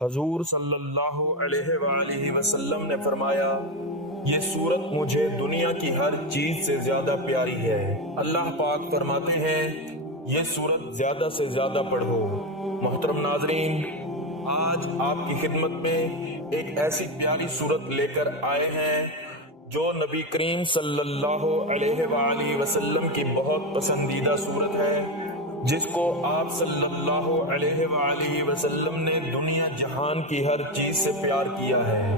حضور صلی اللہ علیہ وآلہ وسلم نے فرمایا، یہ سورت مجھے دنیا کی ہر چیز سے زیادہ پیاری ہے۔ اللہ پاک فرماتے ہیں، یہ سورت زیادہ سے زیادہ پڑھو۔ محترم ناظرین، آج آپ کی خدمت میں ایک ایسی پیاری سورت لے کر آئے ہیں جو نبی کریم صلی اللہ علیہ وآلہ وسلم کی بہت پسندیدہ سورت ہے، جس کو آپ صلی اللہ علیہ وآلہ وسلم نے دنیا جہان کی ہر چیز سے پیار کیا ہے،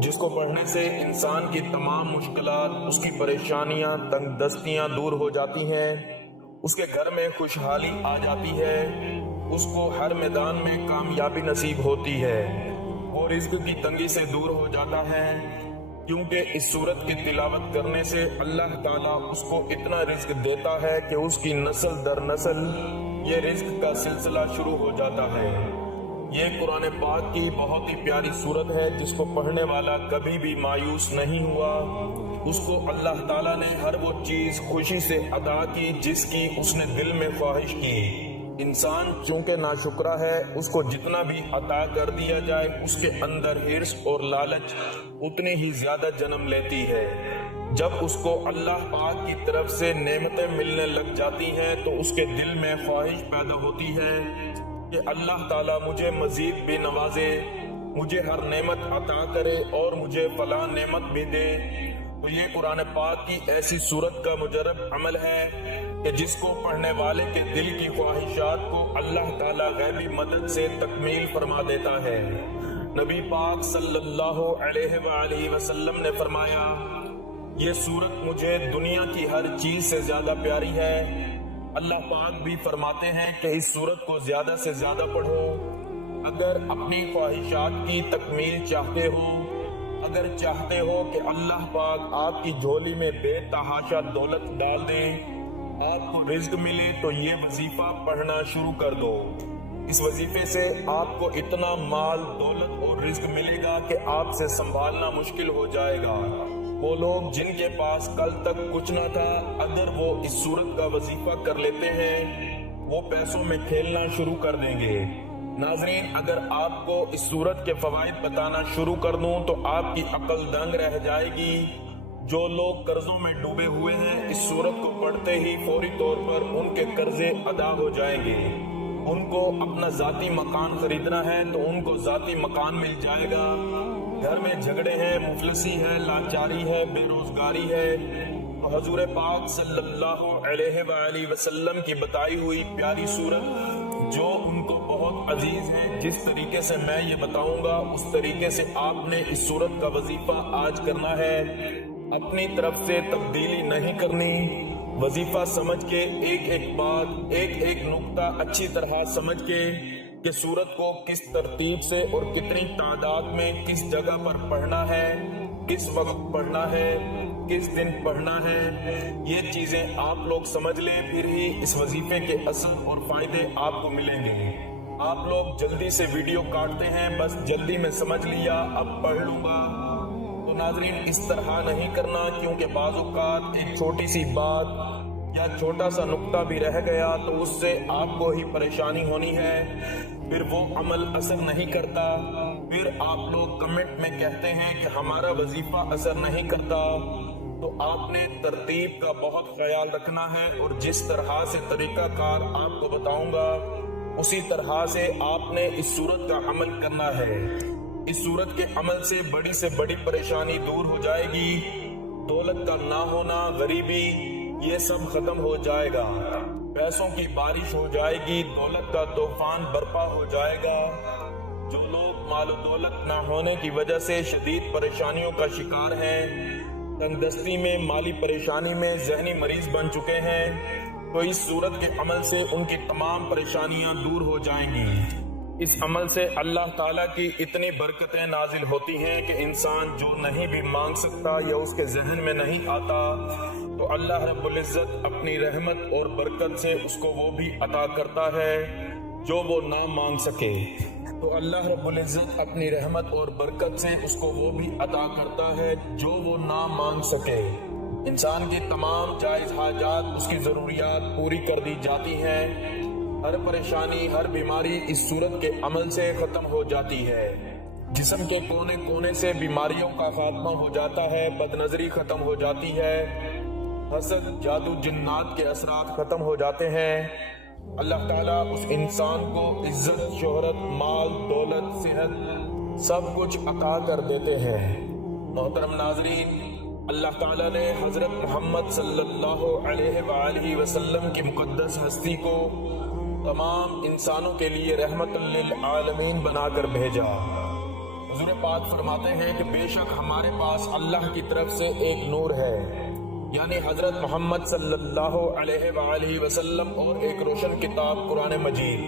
جس کو پڑھنے سے انسان کی تمام مشکلات، اس کی پریشانیاں، تنگ دستیاں دور ہو جاتی ہیں، اس کے گھر میں خوشحالی آ جاتی ہے، اس کو ہر میدان میں کامیابی نصیب ہوتی ہے، وہ رزق کی تنگی سے دور ہو جاتا ہے، کیونکہ اس سورت کی تلاوت کرنے سے اللہ تعالیٰ اس کو اتنا رزق دیتا ہے کہ اس کی نسل در نسل یہ رزق کا سلسلہ شروع ہو جاتا ہے۔ یہ قرآن پاک کی بہت ہی پیاری سورت ہے، جس کو پڑھنے والا کبھی بھی مایوس نہیں ہوا۔ اس کو اللہ تعالیٰ نے ہر وہ چیز خوشی سے عطا کی جس کی اس نے دل میں خواہش کی۔ انسان چونکہ ناشکرا ہے، اس کو جتنا بھی عطا کر دیا جائے اس کے اندر حرص اور لالچ اتنی ہی زیادہ جنم لیتی ہے۔ جب اس کو اللہ پاک کی طرف سے نعمتیں ملنے لگ جاتی ہیں تو اس کے دل میں خواہش پیدا ہوتی ہے کہ اللہ تعالیٰ مجھے مزید بھی نوازے، مجھے ہر نعمت عطا کرے اور مجھے فلاں نعمت بھی دے۔ تو یہ قرآن پاک کی ایسی سورت کا مجرب عمل ہے کہ جس کو پڑھنے والے کے دل کی خواہشات کو اللہ تعالیٰ غیبی مدد سے تکمیل فرما دیتا ہے۔ نبی پاک صلی اللہ علیہ وآلہ وسلم نے فرمایا، یہ سورت مجھے دنیا کی ہر چیز سے زیادہ پیاری ہے۔ اللہ پاک بھی فرماتے ہیں کہ اس سورت کو زیادہ سے زیادہ پڑھو۔ اگر اپنی خواہشات کی تکمیل چاہتے ہو، اگر چاہتے ہو کہ اللہ پاک آپ کی جھولی میں بے تحاشا دولت ڈال دے، آپ کو رزق ملے، تو یہ وظیفہ پڑھنا شروع کر دو۔ اس وظیفے سے آپ کو اتنا مال، دولت اور رزق ملے گا کہ آپ سے سنبھالنا مشکل ہو جائے گا۔ وہ لوگ جن کے پاس کل تک کچھ نہ تھا، اگر وہ اس سورت کا وظیفہ کر لیتے ہیں، وہ پیسوں میں کھیلنا شروع کر دیں گے۔ ناظرین، اگر آپ کو اس سورت کے فوائد بتانا شروع کر دوں تو آپ کی عقل دنگ رہ جائے گی۔ جو لوگ قرضوں میں ڈوبے ہوئے ہیں، اس سورت کو پڑھتے ہی فوری طور پر ان کے قرضے ادا ہو جائیں گے۔ ان کو اپنا ذاتی مکان خریدنا ہے تو ان کو ذاتی مکان مل جائے گا۔ گھر میں جھگڑے ہیں، مفلسی ہے، لاچاری ہے، بے روزگاری ہے، حضور پاک صلی اللہ علیہ وآلہ وسلم کی بتائی ہوئی پیاری سورت جو ان کو بہت عزیز ہے، جس طریقے سے میں یہ بتاؤں گا اس طریقے سے آپ نے اس سورت کا وظیفہ آج کرنا ہے۔ اپنی طرف سے تبدیلی نہیں کرنی، وظیفہ سمجھ کے ایک ایک بات، ایک ایک نقطہ اچھی طرح سمجھ کے کہ سورت کو کس ترتیب سے اور کتنی تعداد میں کس جگہ پر پڑھنا ہے، کس وقت پڑھنا ہے، کس دن پڑھنا ہے، یہ چیزیں آپ لوگ سمجھ لیں، پھر ہی اس وظیفے کے اثر اور فائدے آپ کو ملیں گے۔ آپ لوگ جلدی سے ویڈیو کاٹتے ہیں، بس جلدی میں سمجھ لیا، اب پڑھ لوں گا۔ تو ناظرین، اس طرح نہیں کرنا، کیونکہ بعض اوقات ایک چھوٹی سی بات یا چھوٹا سا نقطہ بھی رہ گیا تو اس سے آپ کو ہی پریشانی ہونی ہے، پھر وہ عمل اثر نہیں کرتا، پھر آپ لوگ کمنٹ میں کہتے ہیں کہ ہمارا وظیفہ اثر نہیں کرتا۔ تو آپ نے ترتیب کا بہت خیال رکھنا ہے، اور جس طرح سے طریقہ کار آپ کو بتاؤں گا اسی طرح سے آپ نے اس سورت کا عمل کرنا ہے۔ اس سورت کے عمل سے بڑی پریشانی دور ہو جائے گی، دولت کا نہ ہونا، غریبی، یہ سب ختم ہو جائے گا، پیسوں کی بارش ہو جائے گی، دولت کا طوفان برپا ہو جائے گا۔ جو لوگ مال و دولت نہ ہونے کی وجہ سے شدید پریشانیوں کا شکار ہیں، تنگ دستی میں، مالی پریشانی میں، ذہنی مریض بن چکے ہیں، تو اس سورت کے عمل سے ان کی تمام پریشانیاں دور ہو جائیں گی۔ اس عمل سے اللہ تعالیٰ کی اتنی برکتیں نازل ہوتی ہیں کہ انسان جو نہیں بھی مانگ سکتا یا اس کے ذہن میں نہیں آتا، تو اللہ رب العزت اپنی رحمت اور برکت سے اس کو وہ بھی عطا کرتا ہے جو وہ نہ مانگ سکے۔ تو اللہ رب العزت اپنی رحمت اور برکت سے اس کو وہ بھی عطا کرتا ہے جو وہ نہ مانگ سکے۔ انسان کی تمام جائز حاجات، اس کی ضروریات پوری کر دی جاتی ہیں۔ ہر پریشانی، ہر بیماری اس سورت کے عمل سے ختم ہو جاتی ہے۔ جسم کے کونے کونے سے بیماریوں کا خاتمہ ہو جاتا ہے، بد نظری ختم ہو جاتی ہے، حسد، جادو، جنات کے اثرات ختم ہو جاتے ہیں۔ اللہ تعالیٰ اس انسان کو عزت، شہرت، مال، دولت، صحت سب کچھ عطا کر دیتے ہیں۔ محترم ناظرین، اللہ تعالیٰ نے حضرت محمد صلی اللہ علیہ وآلہ وسلم کی مقدس ہستی کو تمام انسانوں کے لیے رحمت للعالمین بنا کر بھیجا۔ حضور پاک فرماتے ہیں کہ بے شک ہمارے پاس اللہ کی طرف سے ایک نور ہے، یعنی حضرت محمد صلی اللہ علیہ وآلہ وسلم، اور ایک روشن کتاب قرآن مجید۔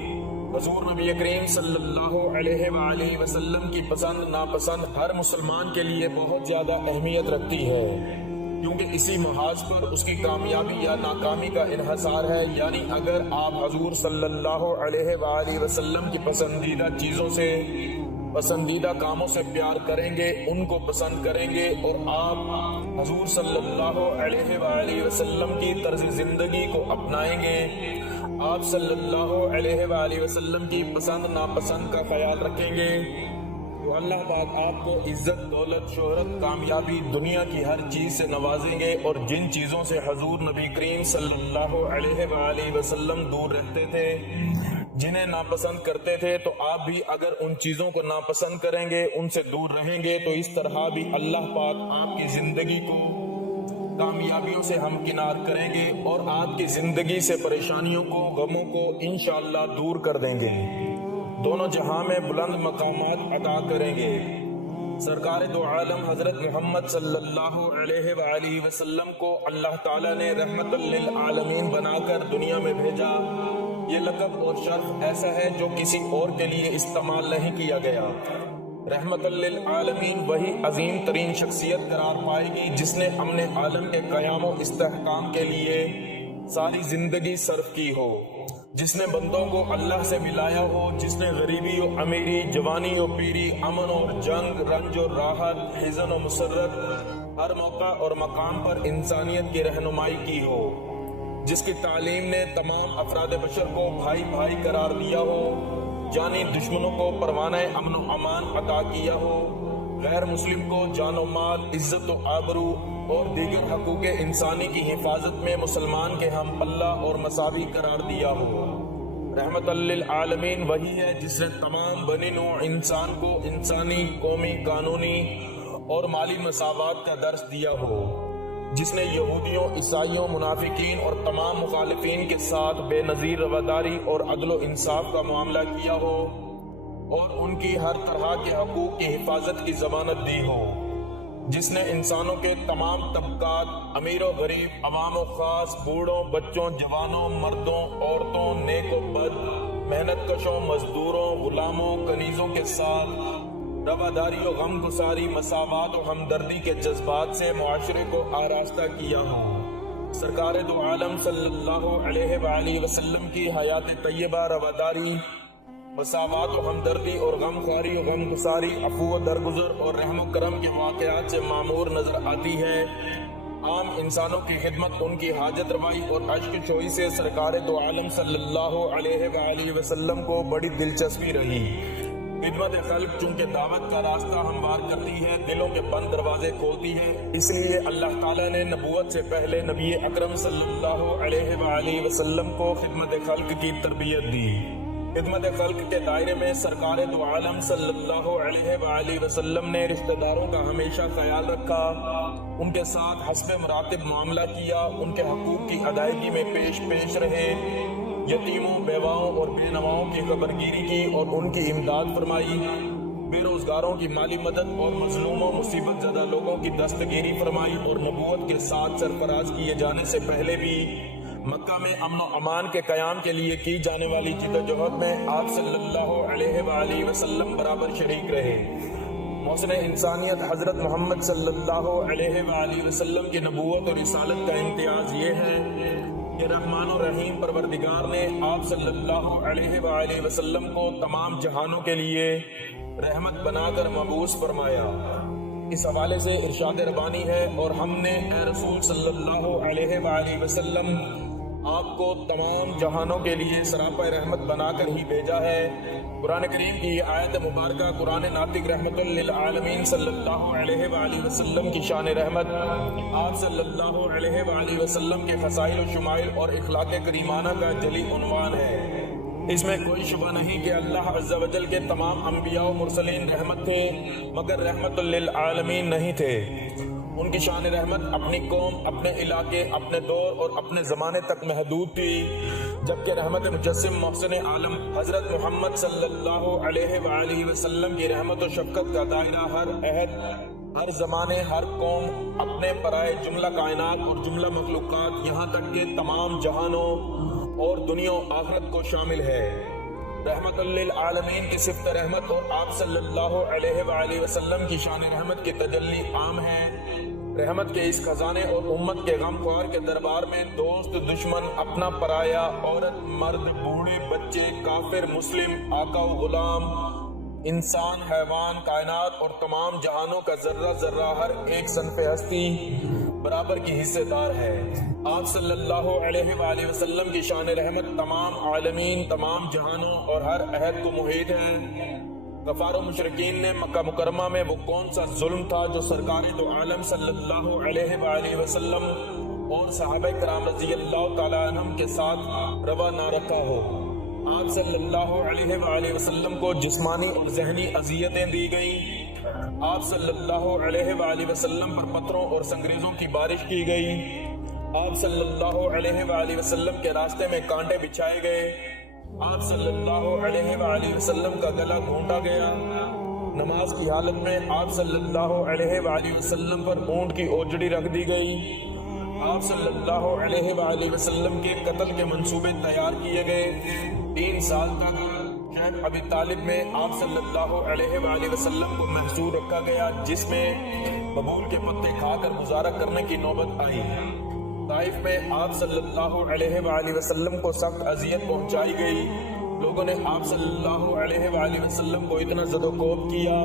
حضور نبی کریم صلی اللہ علیہ وآلہ وسلم کی پسند ناپسند ہر مسلمان کے لیے بہت زیادہ اہمیت رکھتی ہے، کیونکہ اسی محاذ پر اس کی کامیابی یا ناکامی کا انحصار ہے۔ یعنی اگر آپ حضور صلی اللہ علیہ وآلہ وسلم کی پسندیدہ چیزوں سے، پسندیدہ کاموں سے پیار کریں گے، ان کو پسند کریں گے، اور آپ حضور صلی اللہ علیہ وآلہ وسلم کی طرز زندگی کو اپنائیں گے، آپ صلی اللہ علیہ وآلہ وسلم کی پسند ناپسند کا خیال رکھیں گے، تو اللہ پاک آپ کو عزت، دولت، شہرت، کامیابی، دنیا کی ہر چیز سے نوازیں گے۔ اور جن چیزوں سے حضور نبی کریم صلی اللہ علیہ وآلہ وسلم دور رہتے تھے، جنہیں ناپسند کرتے تھے، تو آپ بھی اگر ان چیزوں کو ناپسند کریں گے، ان سے دور رہیں گے، تو اس طرح بھی اللہ پاک آپ کی زندگی کو کامیابیوں سے ہمکنار کریں گے، اور آپ کی زندگی سے پریشانیوں کو، غموں کو انشاءاللہ دور کر دیں گے، دونوں جہاں میں بلند مقامات عطا کریں گے۔ سرکار دو عالم حضرت محمد صلی اللہ علیہ وآلہ وسلم کو اللہ تعالیٰ نے رحمت للعالمین بنا کر دنیا میں بھیجا۔ یہ لقب اور شرف ایسا ہے جو کسی اور کے لیے استعمال نہیں کیا گیا۔ رحمت للعالمین وہی عظیم ترین شخصیت قرار پائے گی جس نے امن عالم کے قیام و استحکام کے لیے ساری زندگی صرف کی ہو، جس نے بندوں کو اللہ سے ملایا ہو، جس نے غریبی و امیری، جوانی و پیری، امن و جنگ، رنج و راحت، حزن و مسرت، ہر موقع اور مقام پر انسانیت کی رہنمائی کی ہو، جس کی تعلیم نے تمام افراد بشر کو بھائی بھائی قرار دیا ہو، جانی دشمنوں کو پروانہ امن و امان عطا کیا ہو، غیر مسلم کو جان و مال، عزت و آبرو اور دیگر حقوق انسانی کی حفاظت میں مسلمان کے ہم پلہ اور مساوی قرار دیا ہو۔ رحمت للعالمین وہی ہے جس نے تمام بنی نوع انسان کو انسانی، قومی، قانونی اور مالی مساوات کا درس دیا ہو، جس نے یہودیوں، عیسائیوں، منافقین اور تمام مخالفین کے ساتھ بے نظیر رواداری اور عدل و انصاف کا معاملہ کیا ہو، اور ان کی ہر طرح کے حقوق کی حفاظت کی ضمانت دی ہو، جس نے انسانوں کے تمام طبقات، امیر و غریب، عوام و خاص، بوڑھوں، بچوں، جوانوں، مردوں، عورتوں، نیک و بد، محنت کشوں، مزدوروں، غلاموں، کنیزوں کے ساتھ رواداری و غم گساری، مساوات و ہمدردی کے جذبات سے معاشرے کو آراستہ کیا ہو۔ سرکار دو عالم صلی اللہ علیہ وآلہ وسلم کی حیات طیبہ رواداری، مساوات و ہمدردی اور غم خواری و غم گساری، عفو و درگزر اور رحم و کرم کے واقعات سے معمور نظر آتی ہے۔ عام انسانوں کی خدمت، ان کی حاجت روائی اور اشک چوئی سے سرکار دو عالم صلی اللہ علیہ وآلہ وسلم کو بڑی دلچسپی رہی۔ خدمت خلق چونکہ دعوت کا راستہ ہموار کرتی ہے، دلوں کے بند دروازے کھولتی ہے، اس لیے اللہ تعالیٰ نے نبوت سے پہلے نبی اکرم صلی اللہ علیہ وآلہ وسلم کو خدمت خلق کی تربیت دی۔ خدمت خلق کے دائرے میں سرکار دو عالم صلی اللہ علیہ وآلہ وسلم نے رشتہ داروں کا ہمیشہ خیال رکھا، ان کے ساتھ حسب مراتب معاملہ کیا، ان کے حقوق کی ادائیگی میں پیش رہے، یتیموں، بیواؤں اور بے نواؤں کی خبرگیری کی اور ان کی امداد فرمائی، بے روزگاروں کی مالی مدد اور مظلوموں، مصیبت زدہ لوگوں کی دستگیری فرمائی، اور نبوت کے ساتھ سرفراز کیے جانے سے پہلے بھی مکہ میں امن و امان کے قیام کے لیے کی جانے والی جدوجہد میں آپ صلی اللہ علیہ وآلہ وسلم برابر شریک رہے۔ محسن انسانیت حضرت محمد صلی اللہ علیہ وآلہ وسلم کی نبوت اور رسالت کا امتیاز یہ ہے کہ رحمان و رحیم پروردگار نے آپ صلی اللہ علیہ وآلہ وسلم کو تمام جہانوں کے لیے رحمت بنا کر مبعوث فرمایا۔ اس حوالے سے ارشاد ربانی ہے، اور ہم نے اے رسول صلی اللہ علیہ وآلہ وسلم آپ کو تمام جہانوں کے لیے سراپا رحمت بنا کر ہی بھیجا ہے۔ قرآن کریم کی یہ آیت مبارکہ قرآن ناطق رحمت للعالمین صلی اللہ علیہ وآلہ وسلم کی شان رحمت، آپ صلی اللہ علیہ وآلہ وسلم کے فضائل و شمائل اور اخلاق کریمانہ کا جلی عنوان ہے۔ اس میں کوئی شبہ نہیں کہ اللہ عز و جل کے تمام انبیاء و مرسلین رحمت تھے مگر رحمت للعالمین نہیں تھے۔ ان کی شان رحمت اپنی قوم، اپنے علاقے، اپنے دور اور اپنے زمانے تک محدود تھی، جبکہ رحمت مجسم محسن عالم حضرت محمد صلی اللہ علیہ وآلہ وسلم کی رحمت و شفقت کا دائرہ ہر عہد، ہر زمانے، ہر قوم، اپنے پرائے جملہ کائنات اور جملہ مخلوقات، یہاں تک کہ تمام جہانوں اور دنیا و آخرت کو شامل ہے۔ رحمت للعالمین کی صفت رحمت اور آپ صلی اللہ علیہ وآلہ وسلم کی شان رحمت کی تجلی عام ہے۔ رحمت کے اس خزانے اور امت کے غم خوار کے دربار میں دوست، دشمن، اپنا پرایا، عورت، مرد، بوڑھے، بچے، کافر، مسلم، آقا و غلام، انسان، حیوان، کائنات اور تمام جہانوں کا ذرہ ذرہ ہر ایک صنف ہستی برابر کی حصے دار ہے۔ آپ صلی اللہ علیہ وآلہ وسلم کی شان رحمت تمام عالمین، تمام جہانوں اور ہر عہد کو محیط ہے۔ کفار و مشرکین نے مکہ مکرمہ میں وہ کون سا ظلم تھا جو سرکار دو عالم صلی اللہ علیہ وآلہ وسلم اور صحابہ کرام رضی اللہ تعالیٰ عنہم کے ساتھ روا نہ رکھا ہو۔ آپ صلی اللہ علیہ وآلہ وسلم کو جسمانی اور ذہنی اذیتیں دی گئیں۔ آپ صلی اللہ علیہ وآلہ وسلم پر پتھروں اور سنگریزوں کی بارش کی گئی۔ آپ صلی اللہ علیہ وآلہ وسلم کے راستے میں کانٹے بچھائے گئے۔ آپ صلی اللہ علیہ وآلہ وسلم کا گلا گھونٹا گیا۔ نماز کی حالت میں آپ صلی اللہ علیہ وآلہ وسلم پر اونٹ کی اوجڑی رکھ دی گئی۔ آپ صلی اللہ علیہ وآلہ وسلم کے قتل کے منصوبے تیار کیے گئے۔ 3 سال تک شیخ ابی طالب میں آپ صلی اللہ علیہ وآلہ وسلم کو محصور رکھا گیا، جس میں ببول کے پتے کھا کر گزارا کرنے کی نوبت آئی۔ طائف میں آپ صلی اللہ علیہ وآلہ وسلم کو سخت اذیت پہنچائی گئی۔ لوگوں نے آپ صلی اللہ علیہ وآلہ وسلم کو اتنا زد و کوب کیا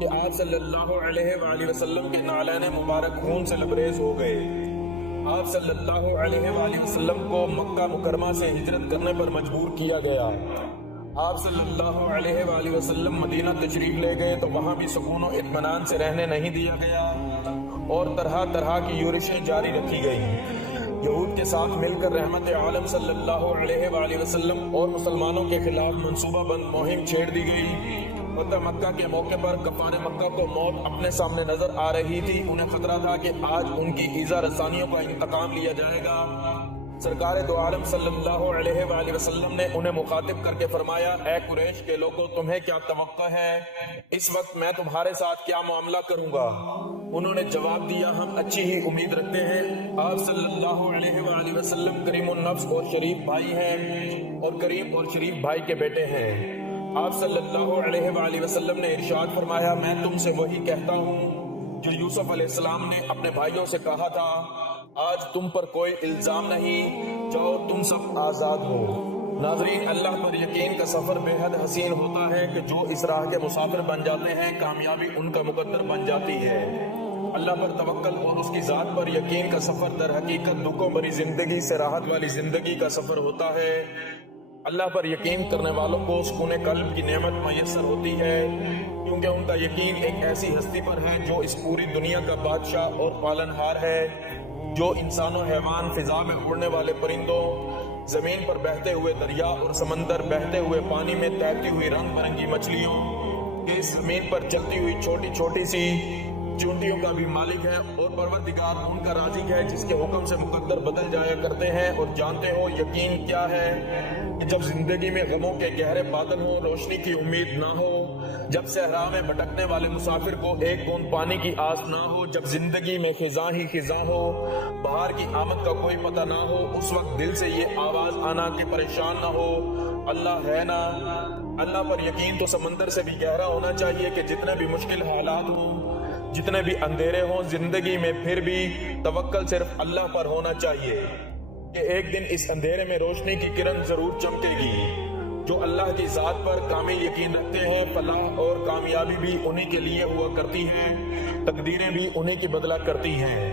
کہ آپ صلی اللہ علیہ وآلہ وسلم کے نعلین مبارک خون سے لبریز ہو گئے۔ آپ صلی اللہ علیہ وآلہ وسلم کو مکہ مکرمہ سے ہجرت کرنے پر مجبور کیا گیا۔ آپ صلی اللہ علیہ وآلہ وسلم مدینہ تشریف لے گئے تو وہاں بھی سکون و اطمینان سے رہنے نہیں دیا گیا اور طرح طرح کی یورشیں جاری رکھی گئیں۔ یہود کے ساتھ مل کر رحمت عالم صلی اللہ علیہ وآلہ وسلم اور مسلمانوں کے خلاف منصوبہ بند مہم چھیڑ دی گئی۔ فتح مکہ کے موقع پر کفار مکہ کو موت اپنے سامنے نظر آ رہی تھی۔ انہیں خطرہ تھا کہ آج ان کی ایذا رسانیوں کا انتقام لیا جائے گا۔ سرکار دو عالم صلی اللہ علیہ وآلہ وسلم نے انہیں مخاطب کر کے فرمایا، اے قریش کے لوگوں، تمہیں کیا توقع ہے؟ اس وقت میں تمہارے ساتھ کیا معاملہ کروں گا؟ انہوں نے جواب دیا، ہم اچھی ہی امید رکھتے ہیں۔ آپ صلی اللہ علیہ وآلہ وسلم کریم النفس اور شریف بھائی ہیں اور کریم اور شریف بھائی کے بیٹے ہیں۔ آپ صلی اللہ علیہ وآلہ وسلم نے ارشاد فرمایا، میں تم سے وہی کہتا ہوں جو یوسف علیہ السلام نے اپنے بھائیوں سے کہا تھا، آج تم پر کوئی الزام نہیں، جاؤ تم سب آزاد ہو۔ ناظرین، اللہ پر یقین کا سفر بے حد حسین ہوتا ہے کہ جو اس راہ کے مسافر بن جاتے ہیں، کامیابی ان کا مقدر بن جاتی ہے۔ اللہ پر توکل اور اس کی ذات پر یقین کا سفر در حقیقت دکھوں بھری زندگی سے راحت والی زندگی کا سفر ہوتا ہے۔ اللہ پر یقین کرنے والوں کو سکون قلب کی نعمت میسر ہوتی ہے، کیونکہ ان کا یقین ایک ایسی ہستی پر ہے جو اس پوری دنیا کا بادشاہ اور پالنہار ہے، جو انسان و حیوان، فضا میں اڑنے والے پرندوں، زمین پر بہتے ہوئے دریا اور سمندر، بہتے ہوئے پانی میں تیرتی ہوئی رنگ برنگی مچھلیوں، اس زمین پر چلتی ہوئی چھوٹی چھوٹی سی چونٹیوں کا بھی مالک ہے، اور پروردگار ان کا رازق ہے جس کے حکم سے مقدر بدل جایا کرتے ہیں۔ اور جانتے ہو یقین کیا ہے کہ جب زندگی میں غموں کے گہرے بادل ہوں، روشنی کی امید نہ ہو، جب صحرا میں بھٹکنے والے مسافر کو ایک بوند پانی کی آس نہ ہو، جب زندگی میں خزاں ہی خزاں ہو، بہار کی آمد کا کوئی پتہ نہ ہو، اس وقت دل سے یہ آواز آنا کہ پریشان نہ ہو، اللہ ہے نا۔ اللہ پر یقین تو سمندر سے بھی گہرا ہونا چاہیے کہ جتنے بھی مشکل حالات ہوں، جتنے بھی اندھیرے ہوں زندگی میں، پھر بھی توکل صرف اللہ پر ہونا چاہیے کہ ایک دن اس اندھیرے میں روشنی کی کرن ضرور چمکے گی۔ جو اللہ کی ذات پر کامل یقین رکھتے ہیں، فلاح اور کامیابی بھی انہی کے لیے ہوا کرتی ہیں، تقدیریں بھی انہی کی بدلا کرتی ہیں۔